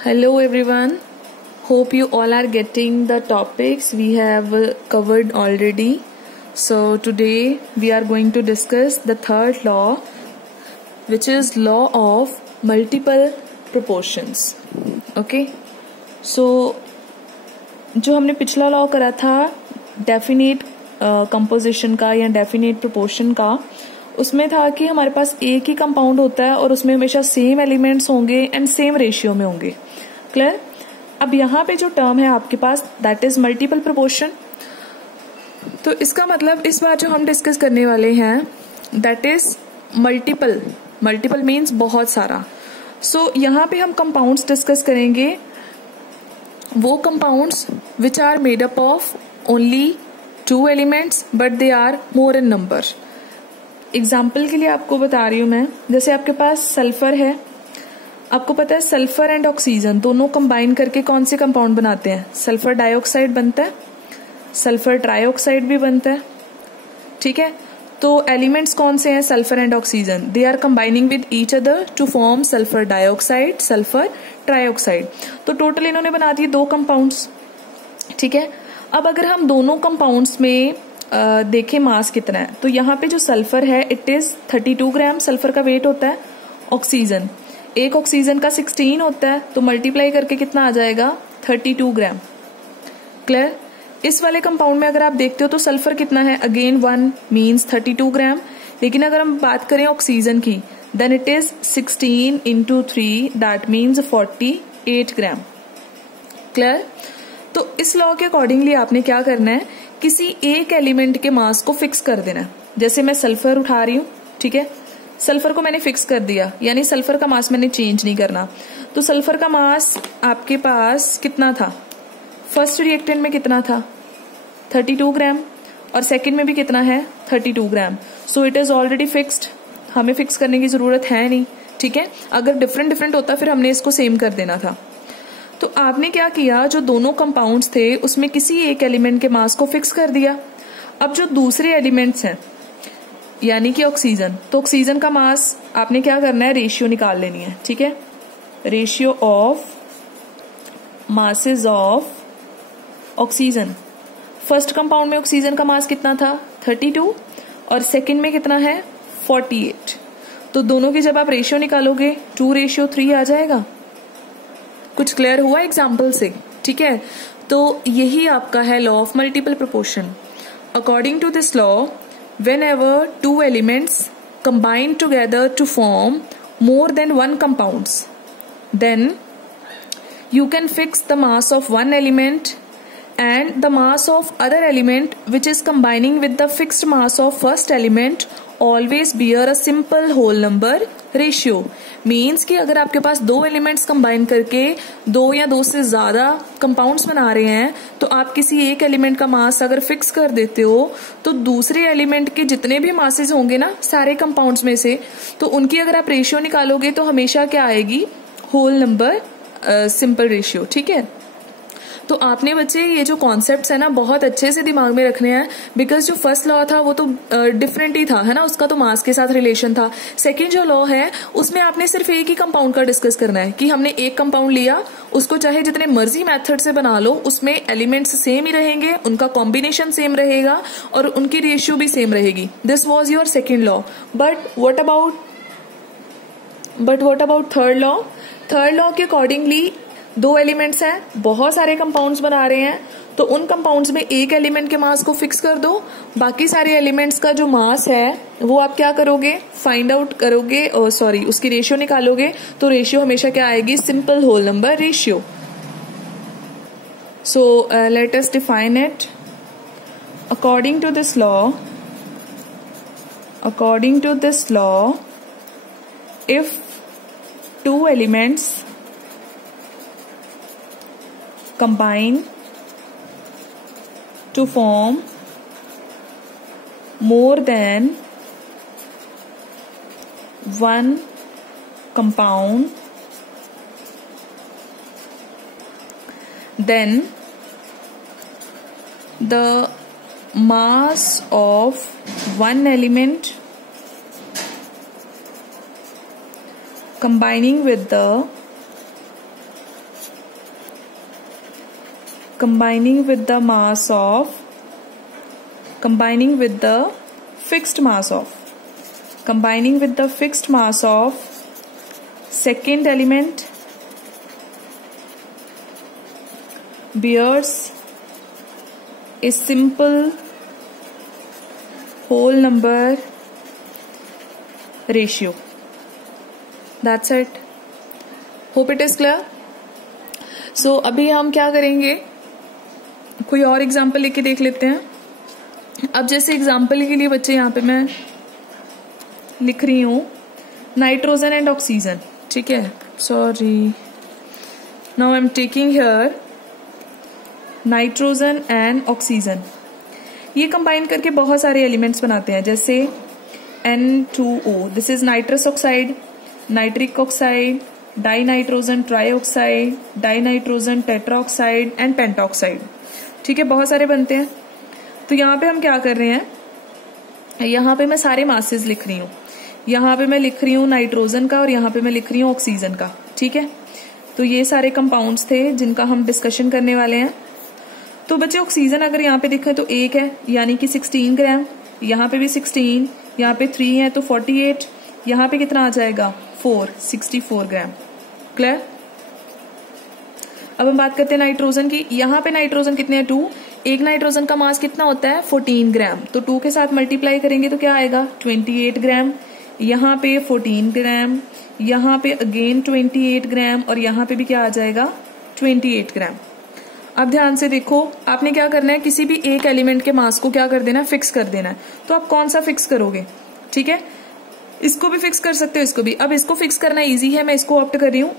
Hello everyone. Hope you all are getting the topics we have covered already. So today we are going to discuss the third law, which is law of multiple proportions. Okay. So जो हमने पिछला law करा था definite composition का या definite proportion का, उसमें था कि हमारे पास एक ही कंपाउंड होता है और उसमें हमेशा सेम एलिमेंट्स होंगे एंड सेम रेशियो में होंगे. क्लियर? अब यहाँ पे जो टर्म है आपके पास दैट इज मल्टीपल प्रोपोर्शन. तो इसका मतलब इस बार जो हम डिस्कस करने वाले हैं that is multiple. Multiple means बहुत सारा. सो यहाँ पे हम कंपाउंड्स डिस्कस करेंगे, वो compounds which are made up of only 2 elements but they are more in number. Example के लिए आपको बता रही हूं मैं, जैसे आपके पास सल्फर है. आपको पता है सल्फर एंड ऑक्सीजन दोनों कंबाइन करके कौन से कंपाउंड बनाते हैं? सल्फर डाइऑक्साइड बनता है, सल्फर ट्राइऑक्साइड भी बनता है. ठीक है. तो एलिमेंट्स कौन से हैं? Sulphur and oxygen. They are combining with each other to form sulphur dioxide, sulphur trioxide. तो टोटल इन्होंने बना दिए 2 कंपाउंड्स. ठीक है. अब अगर हम दोनों कंपाउंड्स में देखें मास कितना है, तो यहाँ पे जो सल्फर है इट इज 32 ग्राम सल्फर का वेट होता है. ऑक्सीजन, एक ऑक्सीजन का 16 होता है, तो मल्टीप्लाई करके कितना आ जाएगा? 32 ग्राम. क्लियर? इस वाले कंपाउंड में अगर आप देखते हो तो सल्फर कितना है? Again 1 means 32 gram. लेकिन अगर हम बात करें ऑक्सीजन की then it is 16 into 3 that means 48 gram. Clear? तो इस लॉ के अकॉर्डिंगली आपने क्या करना है, किसी एक एलिमेंट के मास को फिक्स कर देना है. जैसे मैं सल्फर उठा रही हूं, ठीक है, सल्फर को मैंने फिक्स कर दिया, यानी सल्फर का मास मैंने चेंज नहीं करना. तो सल्फर का मास आपके पास कितना था? फर्स्ट रिएक्टेंट में कितना था? 32 ग्राम. और सेकंड में भी कितना है? 32 gram. So it is already fixed, हमें फिक्स करने की जरूरत है नहीं. ठीक है. अगर डिफरेंट डिफरेंट होता फिर हमने इसको सेम कर देना था. तो आपने क्या किया, जो दोनों कंपाउंड्स थे उसमें किसी एक एलिमेंट के मास को फिक्स कर दिया. अब जो दूसरे एलिमेंट्स हैं यानी कि ऑक्सीजन, तो ऑक्सीजन का मास आपने क्या करना है? रेशियो निकाल लेनी है. ठीक है. Ratio of masses of oxygen. First compound में ऑक्सीजन का मास कितना था? 32 और सेकंड में कितना है? 48. तो दोनों की जब आप रेशियो निकालोगे 2:3 आ जाएगा. कुछ क्लियर हुआ एग्जाम्पल से? ठीक है. तो यही आपका है law of multiple proportion. According to this law, whenever 2 elements combine together to form more than 1 compounds, then you can fix the mass of one element and the mass of other element which is combining with the fixed mass of first element always bear a simple whole number ratio. Means कि अगर आपके पास 2 elements combine करके 2 या 2 से ज्यादा compounds बना रहे हैं, तो आप किसी एक एलिमेंट का मास अगर फिक्स कर देते हो तो दूसरे एलिमेंट के जितने भी मासेस होंगे ना सारे कंपाउंड्स में से, तो उनकी अगर आप रेशियो निकालोगे तो हमेशा क्या आएगी? Whole number simple ratio. ठीक है. तो आपने बच्चे ये जो कॉन्सेप्ट्स है ना बहुत अच्छे से दिमाग में रखने हैं, बिकॉज जो फर्स्ट लॉ था वो तो डिफरेंट ही था, है ना, उसका तो मास के साथ रिलेशन था. सेकंड जो लॉ है उसमें आपने सिर्फ एक ही कंपाउंड का डिस्कस करना है कि हमने एक कंपाउंड लिया, उसको चाहे जितने मर्जी मेथड से बना लो, उसमें एलिमेंट्स सेम ही रहेंगे, उनका कॉम्बिनेशन सेम रहेगा और उनकी रेशियो भी सेम रहेगी. This was your second law. But what about third law? Third law के अकॉर्डिंगली 2 एलिमेंट्स हैं, बहुत सारे कंपाउंड्स बना रहे हैं, तो उन कंपाउंड्स में एक एलिमेंट के मास को फिक्स कर दो. बाकी सारे एलिमेंट्स का जो मास है वो आप क्या करोगे? फाइंड आउट करोगे, उसकी रेशियो निकालोगे. तो रेशियो हमेशा क्या आएगी? Simple whole number ratio. So let us define it. According to this law, if 2 elements combine to form more than 1 compound, then the mass of one element combining with the combining with the fixed mass of second element bears a simple whole number ratio. That's it. Hope it is clear. So अभी हम क्या करेंगे, कोई और example लेके देख लेते हैं. अब जैसे एग्जाम्पल के लिए बच्चे यहाँ पे मैं लिख रही हूं नाइट्रोजन एंड ऑक्सीजन. ठीक है, sorry, now I am taking here nitrogen and oxygen. ये कंबाइन करके बहुत सारे एलिमेंट्स बनाते हैं, जैसे N2O, this is nitrous oxide, nitric oxide, die nitrogen trioxide, die nitrogen tetroxide and pentoxide. ठीक है, बहुत सारे बनते हैं. तो यहाँ पे हम क्या कर रहे हैं, यहाँ पे मैं सारे मासेस लिख रही हूँ. यहाँ पे मैं लिख रही हूँ नाइट्रोजन का और यहाँ पे मैं लिख रही हूँ ऑक्सीजन का. ठीक है, तो ये सारे कंपाउंड्स थे जिनका हम डिस्कशन करने वाले हैं. तो बच्चे ऑक्सीजन अगर यहाँ पे देखें तो 1 है, यानी कि 16 ग्राम. यहाँ पे भी 16, यहाँ पे 3 है तो 48. यहाँ पे कितना आ जाएगा 4, 64 ग्राम. क्लियर. अब हम बात करते हैं नाइट्रोजन की. यहाँ पे नाइट्रोजन कितने हैं 2. एक नाइट्रोजन का मास कितना होता है 14 ग्राम. तो 2 के साथ मल्टीप्लाई करेंगे तो क्या आएगा 28 ग्राम. यहाँ पे 14 ग्राम, यहाँ पे अगेन 28 ग्राम और यहाँ पे भी क्या आ जाएगा 28 ग्राम. अब ध्यान से देखो, आपने क्या करना है, किसी भी एक एलिमेंट के मास को क्या कर देना है, फिक्स कर देना है. तो आप कौन सा फिक्स करोगे. ठीक है, इसको भी फिक्स कर सकते हो, इसको भी. अब इसको फिक्स करना इजी है, मैं इसको ऑप्ट कर रही हूँ.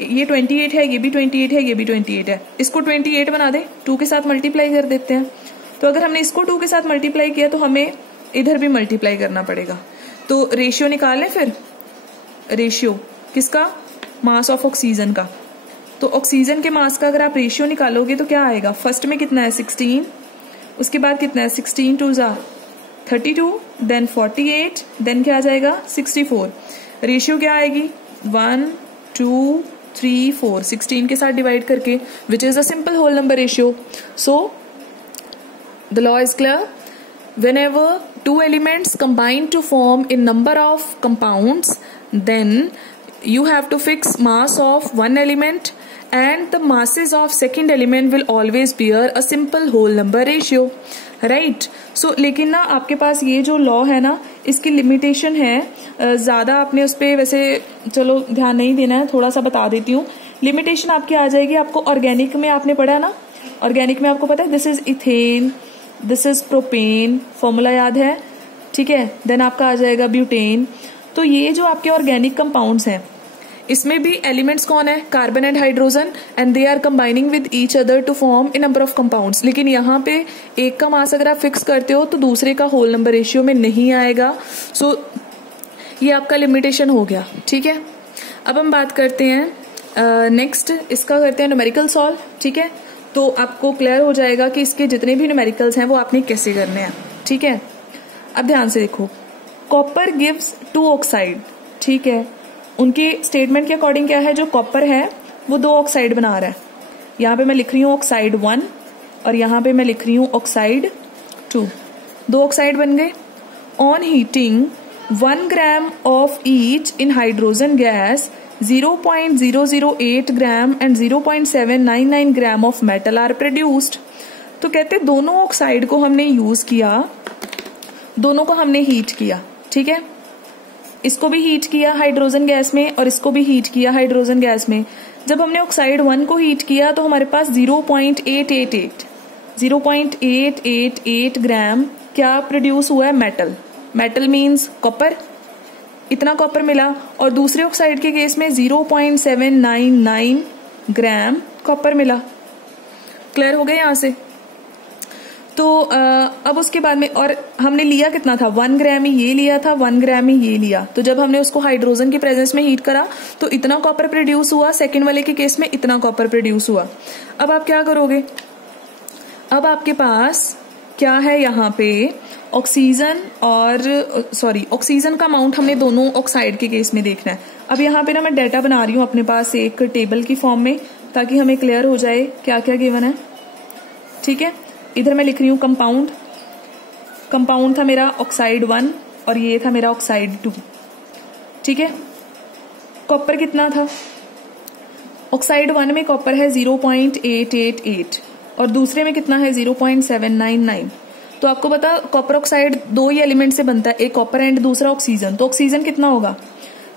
ये 28 है, ये भी 28 है, ये भी 28 है. इसको 28 बना दे, 2 के साथ मल्टीप्लाई कर देते हैं. तो अगर हमने इसको 2 के साथ मल्टीप्लाई किया तो हमें इधर भी मल्टीप्लाई करना पड़ेगा. तो रेशियो निकाल लें फिर. रेशियो किसका, मास ऑफ ऑक्सीजन का. तो ऑक्सीजन के मास का अगर आप रेशियो निकालोगे तो क्या आएगा, फर्स्ट में कितना है 16, उसके बाद कितना है 16 2 जा 32, देन 48, देन क्या आ जाएगा 64. रेशियो क्या आएगी 1 2 3 4, 16 के साथ डिवाइड करके, which is a simple whole number ratio. So the law is clear. Whenever two elements combine to form a number of compounds, then you have to fix mass of one element and the masses of second element will always bear a simple whole number ratio. Right? So लेकिन ना आपके पास ये जो law है ना, इसकी limitation है. ज्यादा आपने उस पर वैसे चलो ध्यान नहीं देना है, थोड़ा सा बता देती हूँ. लिमिटेशन आपकी आ जाएगी. आपको ऑर्गेनिक में आपने पढ़ा ना, ऑर्गेनिक में आपको पता है this is ethane, this is propane, formula याद है. ठीक है, देन आपका आ जाएगा ब्यूटेन. तो ये जो आपके ऑर्गेनिक कंपाउंड्स हैं, इसमें भी एलिमेंट्स कौन है, carbon and hydrogen, and they are combining with each other to form a number of compounds. लेकिन यहाँ पे एक का मास अगर आप फिक्स करते हो तो दूसरे का होल नंबर रेशियो में नहीं आएगा. सो ये आपका लिमिटेशन हो गया. ठीक है, अब हम बात करते हैं नेक्स्ट, इसका करते हैं न्यूमेरिकल सॉल्व. ठीक है, तो आपको क्लियर हो जाएगा कि इसके जितने भी न्यूमेरिकल्स हैं वो आपने कैसे करने हैं. ठीक है, अब ध्यान से देखो, कॉपर गिव्स 2 ऑक्साइड. ठीक है, उनके स्टेटमेंट के अकॉर्डिंग क्या है, जो कॉपर है वो 2 ऑक्साइड बना रहा है. यहाँ पे मैं लिख रही हूँ ऑक्साइड 1 और यहाँ पे मैं लिख रही हूँ ऑक्साइड 2. 2 ऑक्साइड बन गए. On heating 1 gram of each in hydrogen gas 0.008 gram and 0.799 gram of metal are produced. तो कहते दोनों ऑक्साइड को हमने यूज किया, दोनों को हमने हीट किया. ठीक है, इसको भी हीट किया हाइड्रोजन गैस में और इसको भी हीट किया हाइड्रोजन गैस में. जब हमने ऑक्साइड 1 को हीट किया तो हमारे पास 0.888 ग्राम क्या प्रोड्यूस हुआ है, मेटल. मेटल मीन्स कॉपर, इतना कॉपर मिला. और दूसरे ऑक्साइड के केस में 0.799 ग्राम कॉपर मिला. क्लियर हो गया यहां से. तो अब उसके बाद में, और हमने लिया कितना था 1 ग्राम ही ये लिया था, 1 ग्राम ही ये लिया. तो जब हमने उसको हाइड्रोजन की प्रेजेंस में हीट करा तो इतना कॉपर प्रोड्यूस हुआ. सेकेंड वाले के केस में इतना कॉपर प्रोड्यूस हुआ. अब आप क्या करोगे, अब आपके पास क्या है यहाँ पे ऑक्सीजन और ऑक्सीजन का अमाउंट हमने दोनों ऑक्साइड के केस में देखना है. अब यहाँ पे ना मैं डाटा बना रही हूँ अपने पास एक टेबल की फॉर्म में, ताकि हमें क्लियर हो जाए क्या क्या गिवन है. ठीक है, इधर मैं लिख रही हूँ कंपाउंड, कंपाउंड था मेरा ऑक्साइड 1 और ये था मेरा ऑक्साइड 2, ठीक है। कॉपर कितना था, ऑक्साइड 1 में कॉपर है 0.888 और दूसरे में कितना है 0.799। तो आपको पता कॉपर ऑक्साइड दो ही एलिमेंट से बनता है, एक कॉपर एंड दूसरा ऑक्सीजन। तो ऑक्सीजन कितना होगा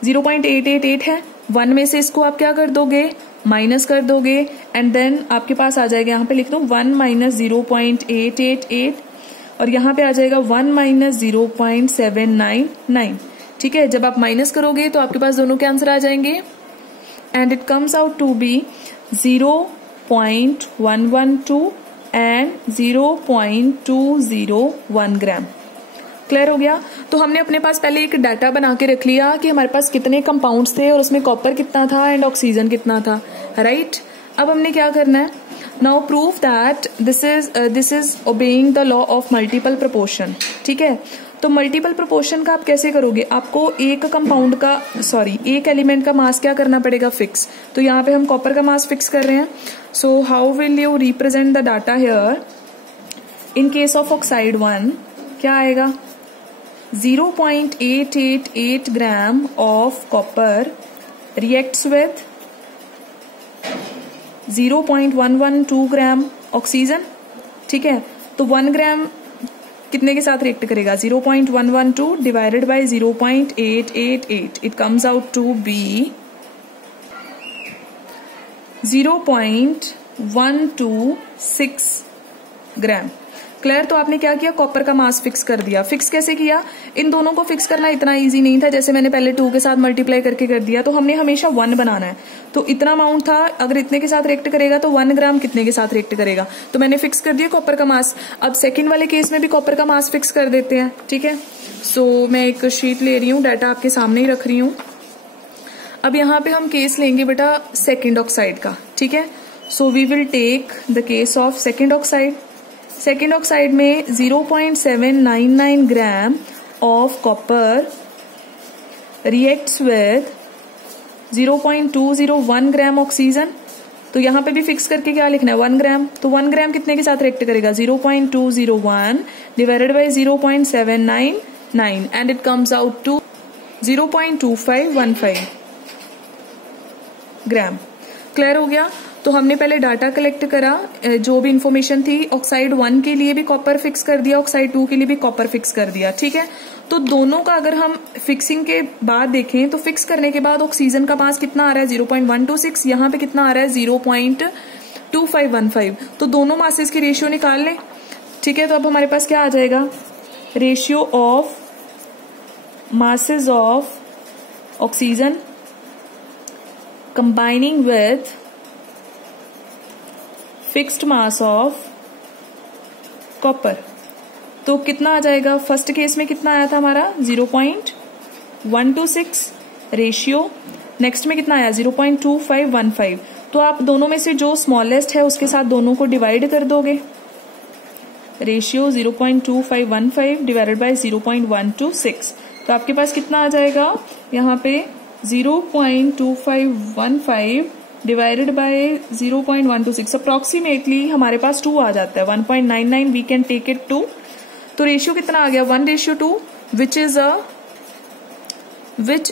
0.888 है, 1 में से इसको आप क्या कर दोगे, माइनस कर दोगे एंड देन आपके पास आ जाएगा, यहाँ पे लिख दो 1 माइनस 0.888 और यहाँ पे आ जाएगा 1 माइनस 0.799, ठीक है। जब आप माइनस करोगे तो आपके पास दोनों के आंसर आ जाएंगे and it comes out to be 0.112 and 0.201 gram. Clear हो गया। तो हमने अपने पास पहले एक डाटा बना के रख लिया कि हमारे पास कितने कंपाउंड्स थे और उसमें कॉपर कितना था एंड ऑक्सीजन कितना था, राइट। अब हमने क्या करना है, now prove that this is obeying the law of multiple proportion, ठीक है। तो मल्टीपल प्रोपोर्शन का आप कैसे करोगे, आपको एक कंपाउंड का एक एलिमेंट का मास क्या करना पड़ेगा, फिक्स। तो यहाँ पे हम कॉपर का मास फिक्स कर रहे हैं। So how will you represent the data here, in case of oxide 1 क्या आएगा 0.888 ग्राम of copper reacts with 0.112 gram oxygen, ठीक है। तो 1 ग्राम कितने के साथ रिएक्ट करेगा, 0.112 divided by 0.888, it comes out to be 0.126 gram. Clear. तो आपने क्या किया, कॉपर का मास फिक्स कर दिया। फिक्स कैसे किया, इन दोनों को फिक्स करना इतना इजी नहीं था, जैसे मैंने पहले 2 के साथ मल्टीप्लाई करके कर दिया। तो हमने हमेशा 1 बनाना है। तो इतना अमाउंट था, अगर इतने के साथ रिएक्ट करेगा तो 1 ग्राम कितने के साथ रिएक्ट करेगा, तो मैंने फिक्स कर दिया कॉपर का मास। अब सेकंड वाले केस में भी कॉपर का मास फिक्स कर देते हैं, ठीक है। सो मैं एक शीट ले रही हूँ, डाटा आपके सामने ही रख रही हूँ। अब यहाँ पे हम केस लेंगे बेटा सेकेंड ऑक्साइड का, ठीक है। So we will take the case of second oxide. Second oxide में 0.799 gram of copper reacts with 0.201 gram oxygen. तो यहाँ पे भी फिक्स करके क्या लिखना है, 1 ग्राम। तो 1 ग्राम कितने के साथ रिएक्ट करेगा, 0.201 divided by 0.799 and it comes out to 0.2515 gram. Clear हो गया। तो हमने पहले डाटा कलेक्ट करा, जो भी इंफॉर्मेशन थी, ऑक्साइड 1 के लिए भी कॉपर फिक्स कर दिया, ऑक्साइड 2 के लिए भी कॉपर फिक्स कर दिया, ठीक है। तो दोनों का अगर हम फिक्सिंग के बाद देखें तो फिक्स करने के बाद ऑक्सीजन का मास कितना आ रहा है 0.126, यहाँ पे कितना आ रहा है 0.2515। तो दोनों मासेस की रेशियो निकाल लें, ठीक है। तो अब हमारे पास क्या आ जाएगा, ratio of masses of oxygen combining with fixed mass of copper. तो कितना आ जाएगा, फर्स्ट केस में कितना आया था हमारा 0.126 रेशियो, नेक्स्ट में कितना आया 0.2515। तो आप दोनों में से जो स्मॉलेस्ट है उसके साथ दोनों को डिवाइड कर दोगे, रेशियो 0.2515 डिवाइडेड बाय 0.126। तो आपके पास कितना आ जाएगा, यहाँ पे 0.2515 डिवाइडेड बाय 0.126, अप्रोक्सीमेटली हमारे पास 2 आ जाता है, 1.99 वी कैन टेक इट 2। तो रेशियो कितना आ गया 1:2, which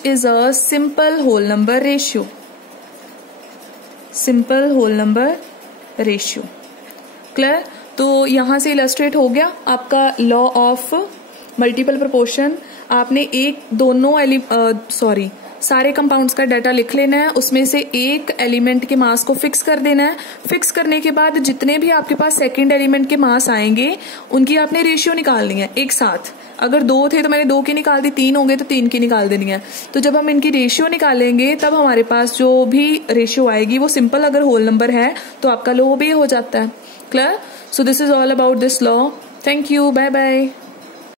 is a simple whole number ratio, simple whole number ratio. Clear. तो यहां से इलस्ट्रेट हो गया आपका लॉ ऑफ मल्टीपल प्रोपोर्शन। आपने सारे कंपाउंड्स का डाटा लिख लेना है, उसमें से एक एलिमेंट के मास को फिक्स कर देना है। फिक्स करने के बाद जितने भी आपके पास सेकंड एलिमेंट के मास आएंगे उनकी आपने रेशियो निकालनी है एक साथ। अगर 2 थे तो मैंने 2 की निकाल दी, 3 हो गए तो 3 की निकाल देनी है। तो जब हम इनकी रेशियो निकालेंगे तब हमारे पास जो भी रेशियो आएगी वो सिंपल अगर होल नंबर है तो आपका लॉ भी हो जाता है। Clear. So this is all about this law. Thank you, bye bye.